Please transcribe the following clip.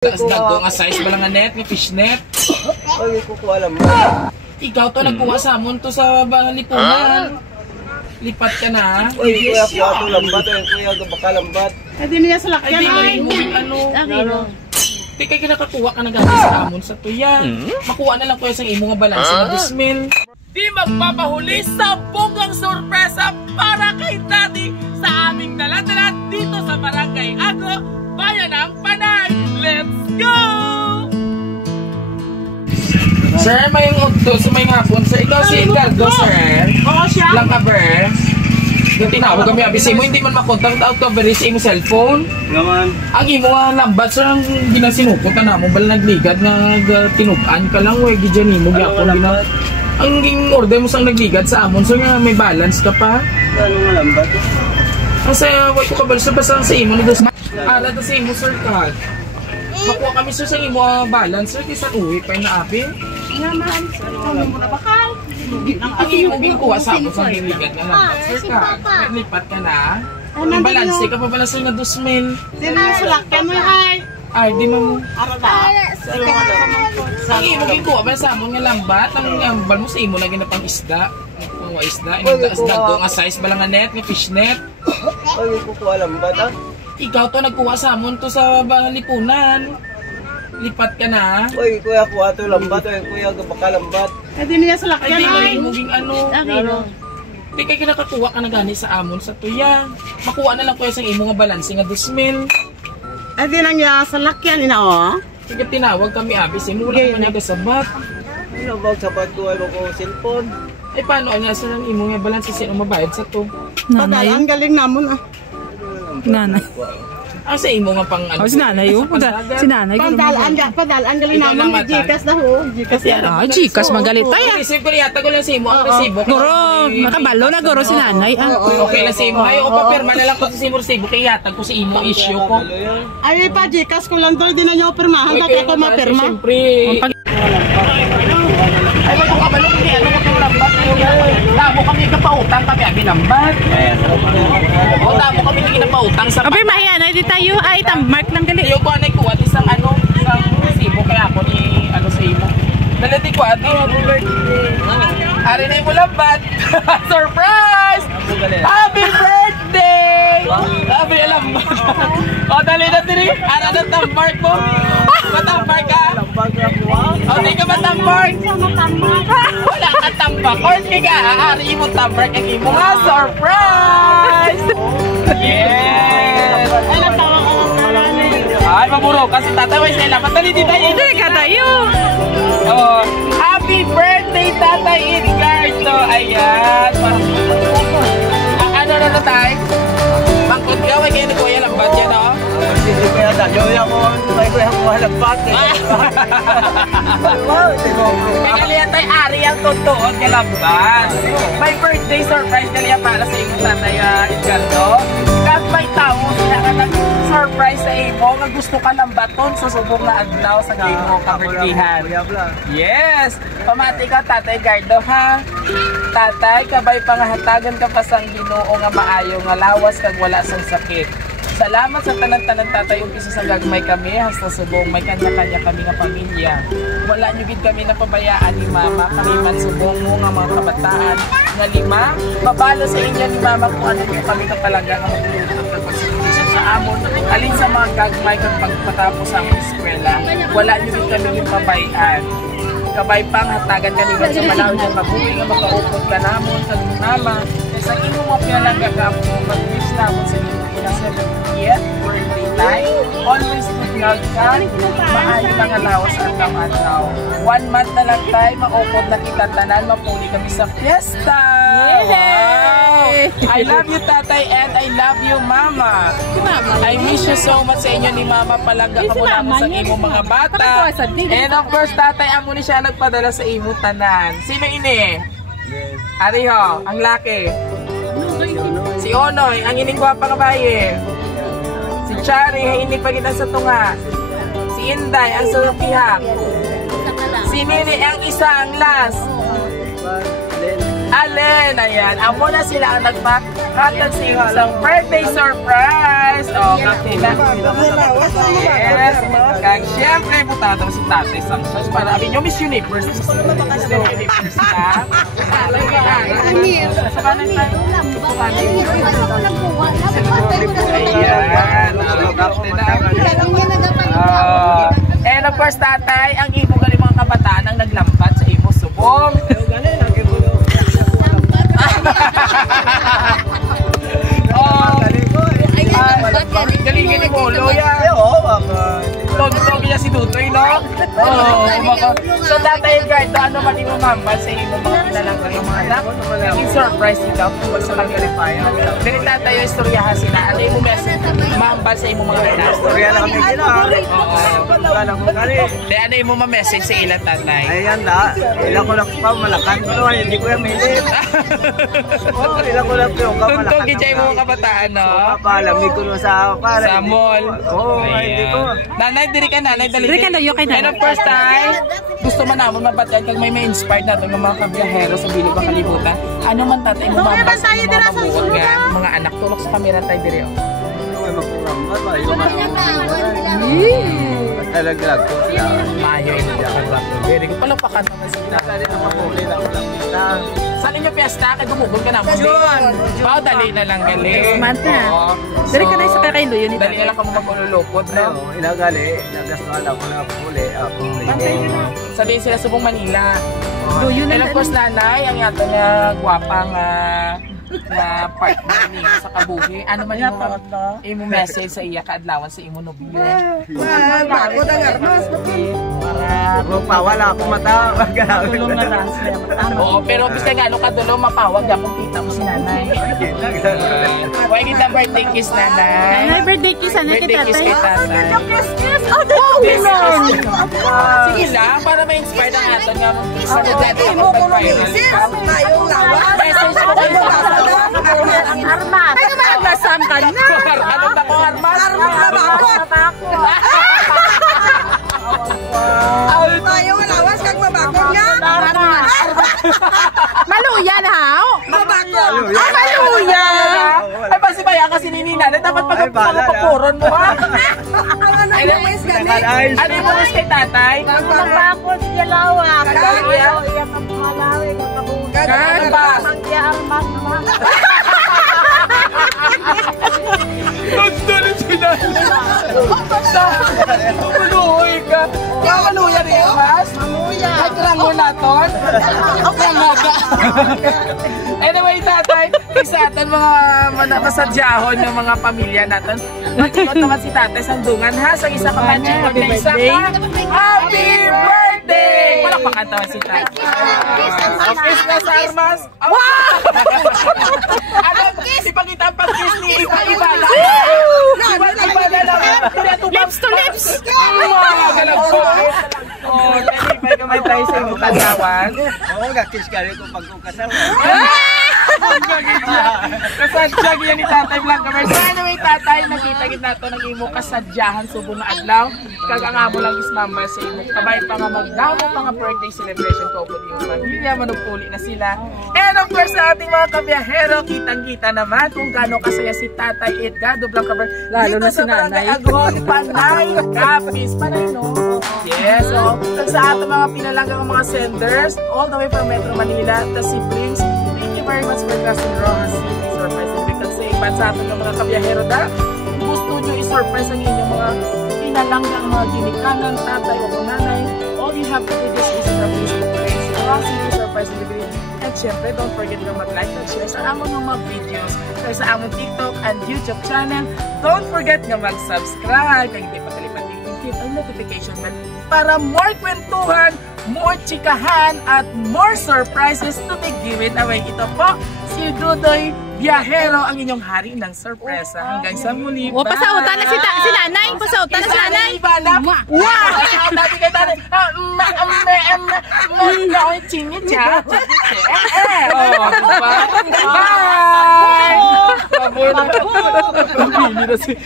Taas nagko nga size ba lang nga net, nga fish net. Ay, kukuha lang mo. Ikaw to nagkuha sa amon to sa lipunan. Lipat ka na. Ay, kuya, kuha to lambat. Ay, kuya, baka lambat. Ay, di niya sa lakyan ay. Ano? Di kay kinakakuha ka na gamit sa amon sa tuya. Makuha na lang kuya sa imo nga balanse na dismil. Di magpapahuli sa bonggang sorpresa para kay Daddy sa aming dalat-dalat dito sa Barangay Ago, Bayan ng Panay. Let's go! Sir, may ngudto sa may hapon. Sir, ikaw si Edgardo, sir. Oo, siya. Lang ka, ber. Yung tinawag kami, abisi mo, hindi man makontakt out coverage sa imo cellphone. Naman. Ang imo nga lambat, sir, ang ginasinukutan na mo, bala nagligad nga tinukan ka lang, wey, gidyan mo, gyapon, lambat. Ang order mo sang nagligad sa amon, sir, nga may balance ka pa. Ano nga lambat? Kasi, wait ko kabalsa basta sa imo, nagos. Alat na sa imo, sir, kat. Makuha kami, sir, sa imo balance, sir, kisa uwi pa yung naapi. Naman, kami mo na bakal. Ang imo kuha sa amon sa nagligad na lambat, sir, kat. Lipat ka na. Ang balance ka pa pala, sir, nga 2,000. Sino yung salakyan mo ay? Ay, di mo. Arada. Ang imo kuha ba sa amon nga lambat? Ang ambal mo sa imo na ginapang isda. Mga isda, inagdaas nagko nga size ba lang nga net, nga fish net. Ay, kukuha lambat ah. Ikaw to nagkuha sa amon to sa lipunan. Lipat ka na. Ay, kuya, kuha to lambat. Ay, kuya, baka lambat. Ay, di niya sa Ay, lakyan di ay. maging ano. Di kay kinakakuha ka na gani sa amon sa tuya. Makuha na lang kuya sa imo nga balanse nga 2,000. Ay, di na niya sa lakyan ina o. Sige, tinawag kami abis. Mula ka niya kasabat. Ano ba sapat ko? Ano ko cellphone? Eh, paano niya sa imo nga balanse sino mabayad sa to? Nanay. Ang galing namon ah. Nanay. Ah, sa imo nga pang ano? Oh, si nanay yun. Si nanay. Padalaan galing namon. Gcash na ho. Gcash yan. Ah, Gcash magalit tayo. Receive ko yata ko lang sa imo ang resibo. Guro, nakabalo na guro si nanay. Okay lang sa imo. Ay, o papirma na lang ko sa imo resibo kay yata ko sa imo issue ko. Ay, pa Gcash ko lang doon. Di na niyo pirmahan. Dati ako mapirma. Siyempre. Ay, wag ko kabalo hindi ano ko lambat. Damo kami kapautang kami abi lambat. O damo kami ginapautang sa. Abi mahiyan ay di tayo ay mark lang gali. Yo ko anay kuha isang ano, isang resibo kaya ako ni ano sa imo. Dalati ko ate. Ari na mo lambat. Surprise! Happy birthday! Happy lambat. O dali na diri. Ara na tambark mo. Matambark ka? O di ka matambark? Wala ka tambak. Or di ka aari mo tambark ang imo nga surprise! Yes! Ay, natawa ko Ay, maburo kasi tataway sila. Matali di tayo. Hindi ka tayo. Oh, happy birthday, Tatay Edgardo! Ayan. Ano na tayo? Bangkot ka, may kayo nagkuya lambat yan, oh. Hindi ko yata. Yung ako, may kuya kuha lambat. May kaliya tayo, ari ang tutuot ka lambat. May birthday surprise kaliya para sa iyong Tatay Edgardo. Kahit may tao, sila ka nag-surprise sa imo nga gusto ka lambaton sa subong na adlaw sa game mo kabirtihan. Yes! Pamati ka, Tatay Edgardo, ha? Tatay, kabay pangahatagan ka pa sang Ginoo nga maayo nga lawas kag wala sang sakit. Salamat sa tanan-tanan tatay umpisa sa gagmay kami hasta subong may kanya-kanya kami nga pamilya. Wala niyo gid kami napabayaan ni mama kami man subong mo nga mga kabataan nga lima. Babalo sa inyo ni mama kung ano yung kami kapalaga nga magluluto ng pagsusunod sa amon. Alin sa mga gagmay kag pagpatapos ang eskwela. Wala niyo gid kami yung pabayaan. Kabay pang hatagan kanina sa malaw niya mabuhi nga makaupod ka namon kag mama. Sa imo mga pinalaga ka mag-wish namon sa imo na 70th birthday time. Always to vlog ka. Maayo mga lawas ang adlaw. 1 month na lang tayo, maupod na kita tanan, mapuli kami sa fiesta. Wow! I love you Tatay and I love you Mama. I miss you so much sa inyo ni Mama. Palaga ka mula mo sa imo mga bata. And of course Tatay, amo ni siya nagpadala sa imo tanan. Sino ini? Ariho, ang laki. Si Onoy, ang inigwapa nga baye. Si Chari, hindi pa kita sa tunga. Si Inday, ang surupihak. Si Nini, ang isa, ang last. Allen, ayan. Amo na sila ang nagpakatag sa isang birthday surprise. Yes, kapila. Yes. Kag siyempre, puta na si Tatay Sanchez para abin yung Miss Universe. Miss Universe na. Sa kanan tayo. Ayan. And of course, Tatay, ang imo gali mga kabataan ang naglampat sa imo subong. Galingan ni Molo yan. Tog-tog niya si Tutoy, no? So, Tatay Edgardo, ano man imo mambal sa imo mga kilalang kayong mga anak? Naging surprise ikaw tungkol sa pag-qualify. Ganit Tatay yung istoryahan sila. Ano imo message mambal sa imo mga anak? Storya lang kami sila. Wala mo kani. Ano imo ma-message sa ilang Tatay? Ayan na. Ilang ko lang pa malakan ko. Hindi ko yung milit. Ilang ko lang yung malakan. Tuntog gijay mo mga kabataan, no? Papalamig ko sa para. Sa mall. Oo, hindi ko. Nanay, diri ka nanay. Diri ka dayo kay And nanay. of course, Tay, gusto man naman mabatian kag may inspired natin ng mga kabiyahero sa bilog ng kalibutan. Ano man Tatay mo mabas sa mga mabuot nga mga anak tulok sa kamera Tay diri. May makurang ba ba? Talaglag ko. Mayo ito diyan ba. Very good. Palapakan naman sila. Dali na mapuli na ako lang pista. Saan inyo piyesta? Kay dumugol ka na mo. June! Pao, dali na lang gali. Next month na. Oo. Diri ka na sa kay Luyo ni Dali Tatay. na lang kamo magululupot, no? Oo, inagali. Nagastuhan ako na puli. Ako. Sabihin sila subong Manila. Luyo And na. of course, nanay, ang yato niya gwapang na partner niya sa kabuhi. Ano man imo message sa iya kaadlawan sa imo nobile? Bago ang armas. Wala ako mata. Tulong na lang. Oo, pero bisa nga ano kadulo mapawag akong kita mo si nanay. Why kita birthday kiss nanay? Nanay, birthday kiss na kay Birthday kiss Tatay. kay tatay. Sige lang, para ma-inspire ang aton nga sa dati mo mag-viral. Message mo kayo sa Armas. Ano ba naglasam ka na? ano ba ko, Armas? Armas na bakot! Tayo malawas kag mabakot nga. Maluya na haw. Mabakot. Maluya. Ay, basi ba yan kasi ninina? Dapat pagpapuron mo, ha? Ang ano mo is gani. Ano yung mga kay tatay? Mabakot siya lawak. Kagaya? Ano ba? Nagdalo sila. Maluhoy ka. Kakaluya rin, Mas? Maluya. Ay, karango naton? Kangaga. Anyway, tatay, isa atin mga masadyahon ng mga pamilya natin. Matikot naman si tatay sandungan, ha? Sa isa ka man siya. Happy birthday. Happy birthday! Walang pakantawa si tatay. Kiss na sa Armas. Wow! Ano? Ipakita ang pag-kiss ni Ibala. Ibala lang. Lips to lips. Wow! Galang ko. Oh, may kamay tayo sa iyong tanawan. Oo, gakis ka rin kung pagkukasal. Kasadyag yan ni Tatay Blanca. So anyway, Tatay, nakita kita nato ng imo kasadyahan subong na adlaw. Kaganga mo lang ismamba sa imo. Kabay pa nga magdamo pa nga birthday celebration ko po yung pamilya. Manugpuli na sila. And of course, sa ating mga kabiyahero, kitang-kita naman kung gaano kasaya si Tatay Edgardo Blanca. Lalo na si Nanay. Agon, Panay, Kapis, Panay, no? Yes, so sa ating mga pinalanggang mga senders, all the way from Metro Manila, the siblings, thank you very much for Cousin Rojas City Surprise. Because sa iban sa ating mga kabiyahero na, kung gusto nyo i-surprise ang inyong mga pinalanggang mga ginikanan, tatay o nanay, all you have to do this is our Facebook page, Rojas City Surprise Delivery. And syempre, don't forget na mag-like and share sa among mga videos, sa among TikTok and YouTube channel. Don't forget na mag-subscribe, kung hindi pa kalipat i-hit ang notification bell para more kwentuhan, more chikahan, at more surprises to be given away. Ito po, si Dudoy Biyahero, ang inyong hari ng sorpresa. Hanggang sa muli. O, pasautan na si Nanay. Pasautan na si Nanay. Wow! Dati kay Tanay. Chingit siya. Bye! Bye!